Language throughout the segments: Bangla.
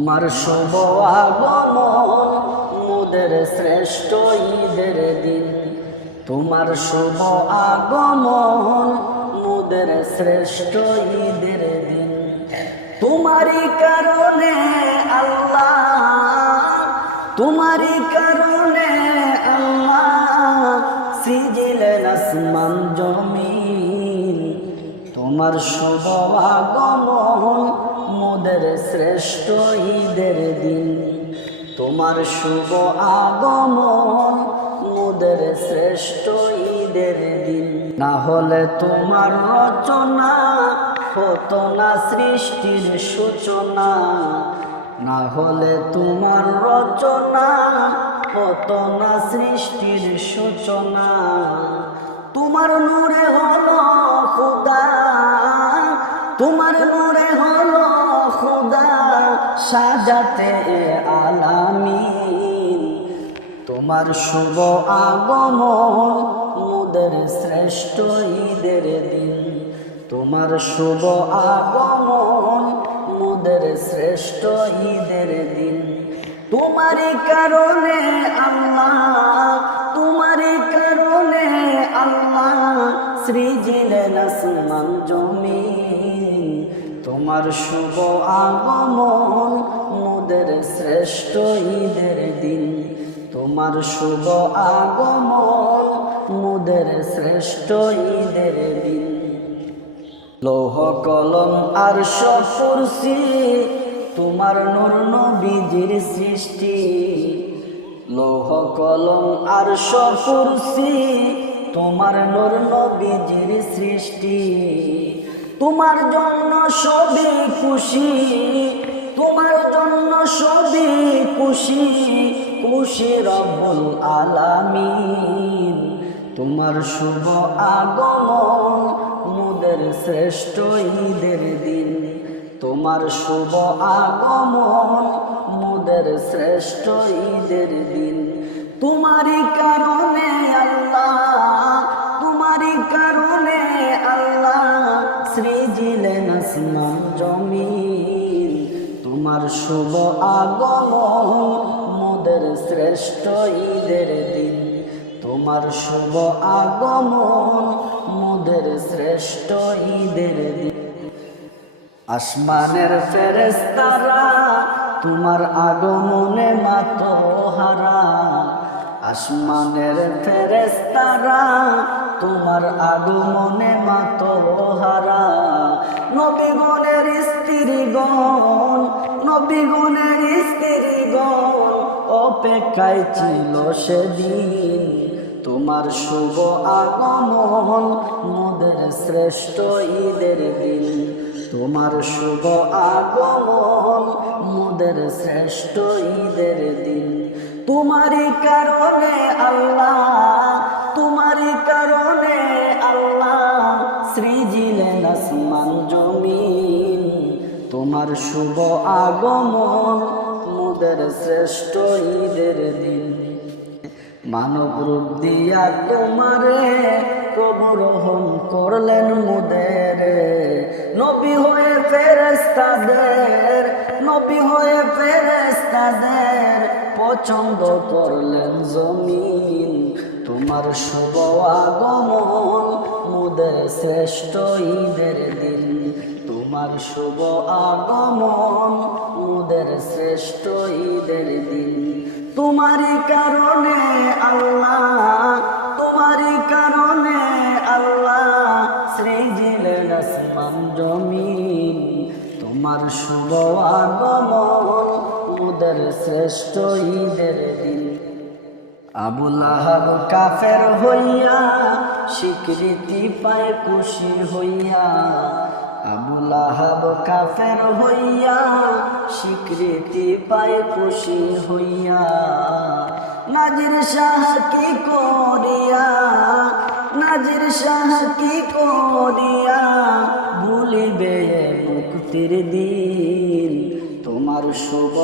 তোমার শুভ আগমন, মোদের শ্রেষ্ঠ ঈদের দিন। তোমার শুভ আগমন, মোদের শ্রেষ্ঠ ঈদের দিন। তোমারই কারণে আল্লাহ, তোমারই কারণে আল্লাহ সৃজিলেন আসমান জমিন তোমার শুভ আগমন মোদের শ্রেষ্ঠ ঈদের দিন। তোমার শুভ আগমন মোদের শ্রেষ্ঠ ঈদের দিন। না হলে তোমার রচনা হতো না, সৃষ্টির সূচনা। না হলে তোমার রচনা হতো না, সৃষ্টির সূচনা। তোমার নূরে হলো খুদা তোমার নূরে হলো খুদা সাজাতে আলামিন। তোমার শুভ আগমন মোদের শ্রেষ্ঠ ঈদের দিন। তোমার শুভ আগমন মোদের শ্রেষ্ঠ ঈদের দিন। তোমারই কারণে আল্লাহ, তোমারই কারণে আল্লাহ সৃজিলেন আসমান জমিন। তোমার শুভ আগমন, মোদের শ্রেষ্ঠ ঈদের দিন। তোমার শুভ আগমন, মোদের শ্রেষ্ঠ ঈদের দিন। লৌহ কলম আর সপুরসি তোমার নূর নবীজির সৃষ্টি। লৌহ কলম আর সপুরসি তোমার নূর নবীজির সৃষ্টি। তোমার জন্য সবই খুশি, তোমার জন্য সবই খুশি খুশি রব্বুল আলামিন। তোমার শুভ আগমন মোদের শ্রেষ্ঠ ঈদের দিন। তোমার শুভ আগমন মোদের শ্রেষ্ঠ ঈদের দিন। তোমারই কারণে আসমান তোমার শুভ আগমন মোদের শ্রেষ্ঠ ঈদের দিন। তোমার শুভ আগমন মোদের শ্রেষ্ঠ ঈদের দিন। আসমানের ফেরেস্তারা তোমার আগমনে মাতোহারা। আসমানের ফেরেস্তারা তোমার আগমনে মাতোহারা নবীগণের স্ত্রীগণ নবীগণের স্ত্রীগণ, অপেক্ষায় ছিল সেদিন তোমার শুভ আগমন, মোদের শ্রেষ্ঠ ঈদের দিন। তোমার শুভ আগমন, মোদের শ্রেষ্ঠ ঈদের দিন। তোমারই কারণে আল্লাহ তোমারই কারণে আল্লাহ সৃজিলেন আসমান জমিন। তোমার শুভ আগমন মোদের শ্রেষ্ঠ ঈদের দিন। মানব রূপ দিয়া তোমারে প্রভু রহম করলেন মুদের। নবী হয়ে ফেরেস্তাদের নবী হয়ে ফেরেস্তাদের পছন্দ করলেন জমিন। তোমার শুভ আগমন, মুদের শ্রেষ্ঠ ঈদের দিন। তোমার শুভ আগমন, মুদের শ্রেষ্ঠ ঈদের দিন। তোমারই কারণে আল্লাহ, তোমারই কারণে আল্লাহ সৃজিলেন আসমান জমিন। তোমার শুভ আগমন, মুদের শ্রেষ্ঠ ঈদের দিন। আবুল আহাব কাফের হইয়া স্বীকৃতি পায় খুশি হইয়া। আবুল আহাব কাফের হইয়া স্বীকৃতি পায় খুশি হইয়া। নাজির শাহ কি করিয়া? নাজির শাহ কি করিয়া? ভুলিবে মুক্তির দিন তোমার শুভ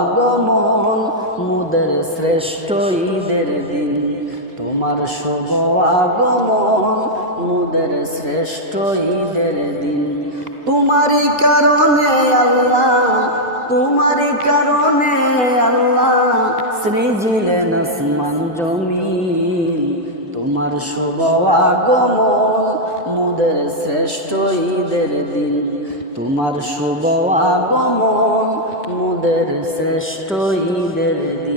আগমন, মুদের শ্রেষ্ঠ ঈদের দিন। তোমার শুভ আগমন, মুদের শ্রেষ্ঠ ঈদের দিন। তোমারই কারণে আল্লাহ, তোমারই কারণে আল্লাহ সৃজিলেন আসমান জমি তোমার শুভ আগমন, মোদের শ্রেষ্ঠ ঈদের দিন। তোমার শুভ আগমন মোদের শ্রেষ্ঠ ঈদের দিন।